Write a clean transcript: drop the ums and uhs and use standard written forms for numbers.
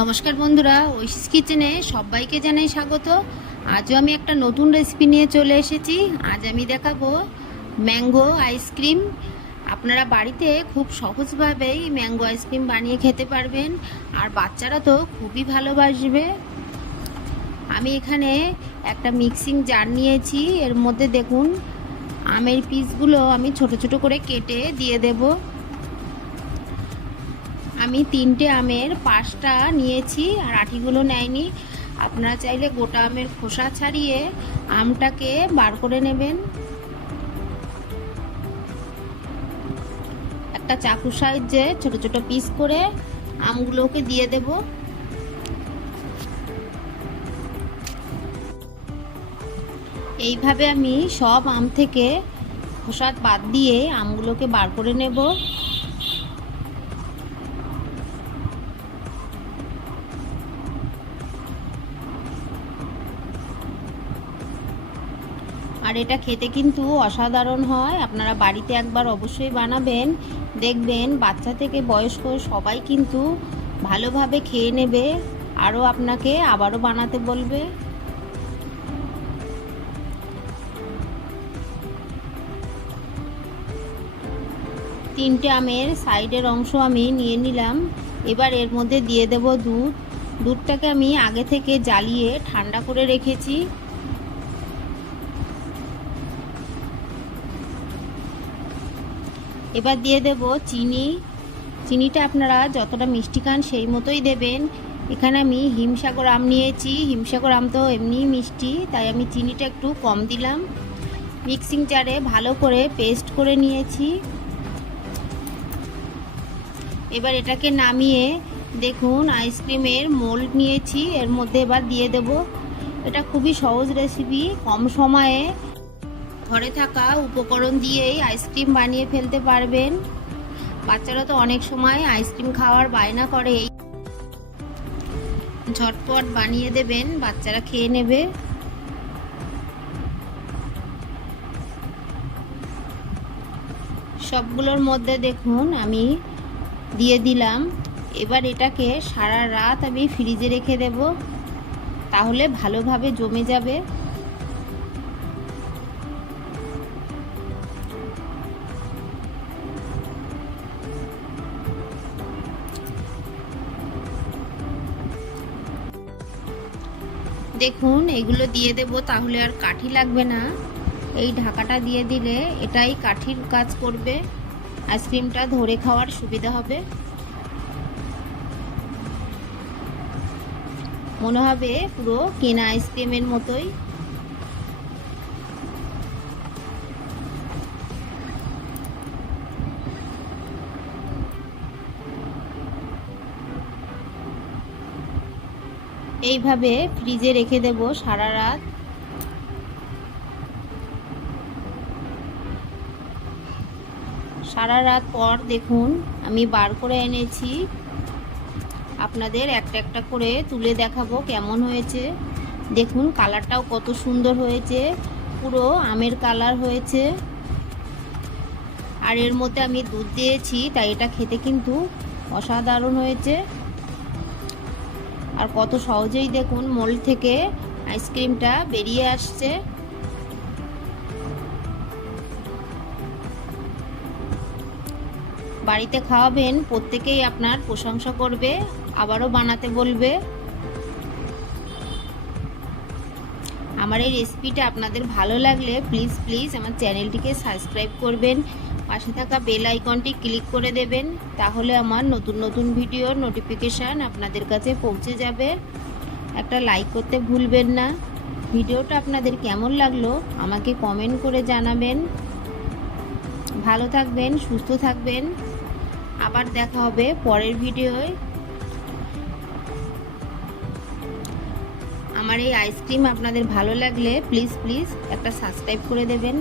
নমস্কার বন্ধুরা, ঐশীস কিচেনে সবাইকে জানাই স্বাগত। আজও আমি একটা নতুন রেসিপি নিয়ে চলে এসেছি। আজ আমি দেখাবো ম্যাঙ্গো আইসক্রিম। আপনারা বাড়িতে খুব সহজভাবেই ম্যাঙ্গো আইসক্রিম বানিয়ে খেতে পারবেন, আর বাচ্চারা তো খুবই ভালোবাসবে। আমি এখানে একটা মিক্সিং জার নিয়েছি। এর মধ্যে দেখুন আমের পিসগুলো আমি ছোট ছোট করে কেটে দিয়ে দেব। আমি 3টে আমের পাশটা নিয়েছি, আর আটিগুলো নেয়নি। আপনারা চাইলে গোটা আমের খোসা ছাড়িয়ে আমটাকে বার করে নেবেন। একটা চাকু সাহায্যে ছোট ছোট পিস করে আমগুলোকে দিয়ে দেব। এইভাবে আমি সব আম থেকে খোসা বাদ দিয়ে আমগুলোকে বার করে নেব। আর এটা খেতে কিন্তু অসাধারণ হয়। আপনারা বাড়িতে একবার অবশ্যই বানাবেন, দেখবেন বাচ্চা থেকে বয়স্ক সবাই কিন্তু ভালোভাবে খেয়ে নেবে, আরও আপনাকে আবারও বানাতে বলবে। তিনটে আমের সাইডের অংশ আমি নিয়ে নিলাম। এবার এর মধ্যে দিয়ে দেব দুধ। দুধটাকে আমি আগে থেকে জ্বালিয়ে ঠান্ডা করে রেখেছি। এবার দিয়ে দেব চিনি। চিনিটা আপনারা যতটা মিষ্টি খান সেই মতোই দেবেন। এখানে আমি হিমসাগর আম নিয়েছি। হিমসাগর আম তো এমনিই মিষ্টি, তাই আমি চিনিটা একটু কম দিলাম। মিক্সিং জারে ভালো করে পেস্ট করে নিয়েছি। এবার এটাকে নামিয়ে দেখুন আইসক্রিমের মোল্ড নিয়েছি, এর মধ্যে এবার দিয়ে দেব। এটা খুবই সহজ রেসিপি, কম সময়ে ঘরে থাকা উপকরণ দিয়েই আইসক্রিম বানিয়ে ফেলতে পারবেন। বাচ্চারা তো অনেক সময় আইসক্রিম খাওয়ার বায়না করে, ঝটপট বানিয়ে দেবেন, বাচ্চারা খেয়ে নেবে। সবগুলোর মধ্যে দেখুন আমি দিয়ে দিলাম। এবার এটাকে সারা রাত আমি ফ্রিজে রেখে দেব, তাহলে ভালোভাবে জমে যাবে। দেখুন এগুলো দিয়ে দেব, তাহলে আর কাঠি লাগবে না। এই ঢাকাটা দিয়ে দিলে এটাই কাঠির কাজ করবে, আইসক্রিমটা ধরে খাওয়ার সুবিধা হবে। মনে হবে পুরো কেনা আইসক্রিমের মতোই। এইভাবে ফ্রিজে রেখে দেব সারা রাত। সারা রাত পর দেখুন আমি বার করে এনেছি। আপনাদের একটা একটা করে তুলে দেখাবো কেমন হয়েছে। দেখুন কালারটাও কত সুন্দর হয়েছে, পুরো আমের কালার হয়েছে। আর এর মধ্যে আমি দুধ দিয়েছি, তাই এটা খেতে কিন্তু অসাধারণ হয়েছে। আর কত সহজেই দেখুন মোল্ড থেকে আইসক্রিমটা বেরিয়ে আসছে। বাড়িতে খাওয়াবেন, প্রত্যেকেই আপনার প্রশংসা করবে, আবারও বানাতে বলবে। আমার এই রেসিপিটা আপনাদের ভালো লাগলে প্লিজ আমার চ্যানেলটিকে সাবস্ক্রাইব করবেন, পাশে থাকা বেল আইকনটি ক্লিক করে দেবেন, তাহলে আমার নতুন নতুন ভিডিওর নোটিফিকেশান আপনাদের কাছে পৌঁছে যাবে। একটা লাইক করতে ভুলবেন না। ভিডিওটা আপনাদের কেমন লাগলো আমাকে কমেন্ট করে জানাবেন। ভালো থাকবেন, সুস্থ থাকবেন। আবার দেখা হবে পরের ভিডিওয়। আমার এই আইসক্রিম আপনাদের ভালো লাগলে প্লিজ একটা সাবস্ক্রাইব করে দেবেন।